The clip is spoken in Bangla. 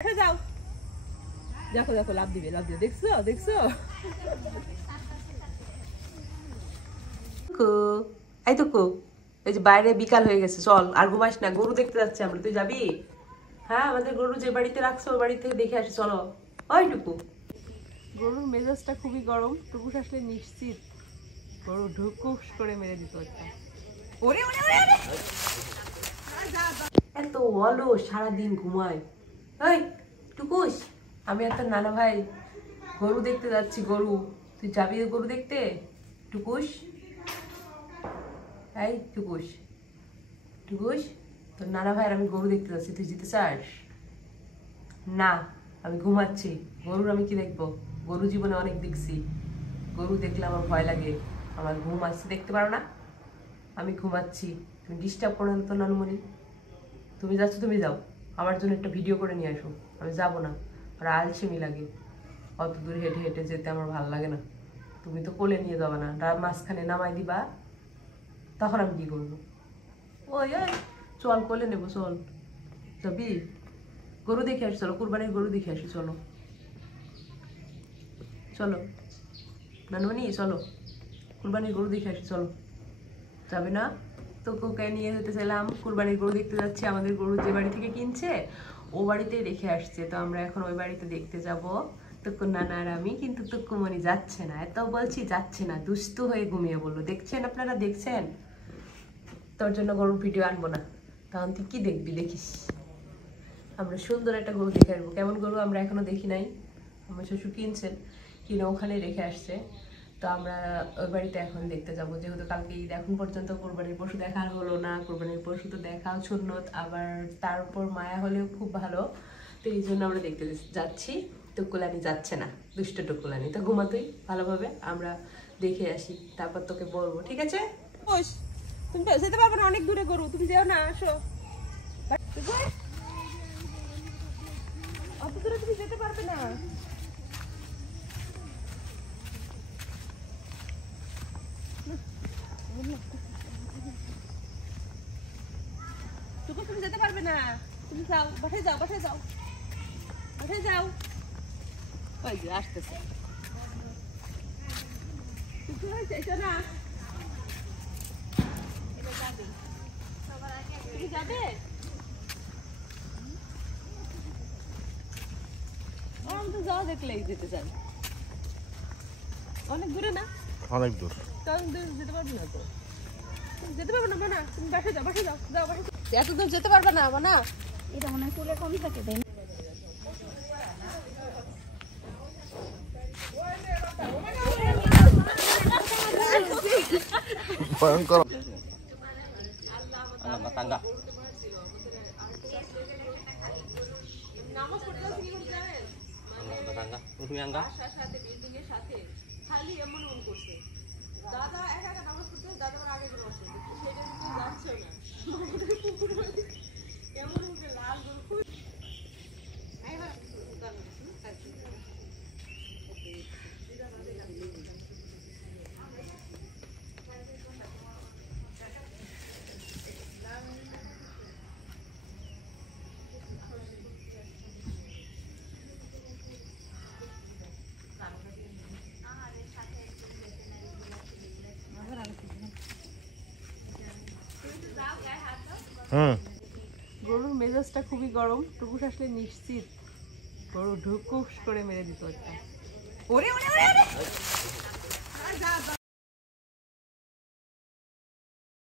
যাও দেখো দেখো লাভ দিবে দেখছো দেখছো এই তো এই যে বাইরে বিকাল হয়ে গেছে, চল আর ঘুমাইস না, গরু দেখতে যাচ্ছি আমরা, তুই যাবি? হ্যাঁ আমাদের গরু যে বাড়িতে রাখছো ওই বাড়ি থেকে দেখে আসি, চলো। ওইটুকু গরুর মেজাজটা খুবই গরম, টুকুস আসলে নিশ্চিত গরু ঢুকুস করে মেরে দিত একটা। ওরে ওরে ওরে এত অলস, সারাদিন ঘুমায়। এই টুকুস, আমি আর তোর নানা ভাই গরু দেখতে যাচ্ছি, গরু, তুই যাবি গরু দেখতে? টুকুস, এই টুকুস, টুকুস, তোর নানা ভাই আর আমি গরু দেখতে যাচ্ছি, তুই যেতে চাস? না আমি ঘুমাচ্ছি, গরুর আমি কি দেখবো? গরু জীবনে অনেক দেখছি, গরু দেখলে আমার ভয় লাগে, আমার ঘুম আসছে, দেখতে পারো না আমি ঘুমাচ্ছি, তুমি ডিস্টার্ব করো না তো নানমণি। তুমি যাচ্ছ, তুমি যাও, আমার জন্য একটা ভিডিও করে নিয়ে আসো। আমি যাবো না, আর আলসেমি লাগে, অত দূর হেঁটে হেঁটে যেতে আমার ভালো লাগে না। তুমি তো কোলে নিয়ে যাবে না, মাঝখানে নামাই দিবা, তখন আমি কি করবো? ওই ওই চল, কোলে নেবো, চল, যাবি? গরু দেখে আসি, চলো, কুরবানির গরু দেখে আসি, চলো চলো নানুমণি, চলো কুরবানির গরু দেখে আসি, চলো। যাবে না তো? কোকে নিয়ে যেতে চাইলাম, কুরবানির গরু দেখতে যাচ্ছি, আমাদের গরু যে বাড়ি থেকে কিনছে ও বাড়িতেই রেখে আসছে, তো আমরা এখন ওই বাড়িতে দেখতে যাব। তুকু নানা আর আমি, কিন্তু তুকুমণি যাচ্ছে না, এত বলছি যাচ্ছে না, দুষ্টু হয়ে ঘুমিয়ে বললো। দেখছেন আপনারা, দেখছেন? তোর জন্য গরুর ভিডিও আনবো না, তখন তুই কি দেখবি? দেখিস আমরা সুন্দর একটা গরু দেখে আসবো। কেমন গরু আমরা এখনো দেখি নাই, আমার শ্বশুর কিনছেন, কিনে ওখানে রেখে আসছে, তো আমরা ওই বাড়িতে এখন দেখতে যাবো। যেহেতু কালকে ঈদ, এখন পর্যন্ত কোরবানির পশু দেখা হলো না, কোরবানির পশু তো দেখাও সুন্নত, আবার তার উপর মায়া হলেও খুব ভালো, তো এই জন্য আমরা দেখতে যাচ্ছি। টুকুলানি যাচ্ছে না, দুষ্ট টুকুলানি, তো ঘুমাতেই ভালোভাবে, আমরা দেখে আসি, তারপর তোকে বলবো, ঠিক আছে? তুমি যেতে পারবে না, অনেক দূরে গরু, তুমি যেও না, আসো। অত দূরে তুমি যেতে পারবে না, তুমি যেতে পারবে না, তুমি যাও, বাসায় যাও, বাসায় যাও, বাসায় যাও। ওই যে আসতেছে, না তুমি যাবে? আমি তো যাওয়া দেখলেই যেতে চাই, অনেক দূরে না, অনেক দূর, যেতে পারবে না তো, যেতে পারবে না না, তুমি বাসায় যাও, বাসায় যাও, যাও বাসায়, এত দূর যেতে পারবে না না, এটা মনে হয় চুলে কম থাকে, তাই ভয়ঙ্কর। খালি এমন মন করছে দাদা একা একা নামাজ পড়তে, দাদা আগে করে বসে সেটা যাচ্ছে না, কেমন মুখে লাল গরু। গরুর মেজাজটা খুবই গরম, টুকুস আসলে নিশ্চিত গরু ঢুকুস করে মেরে দিত একটা। ওরে ওরে ওরে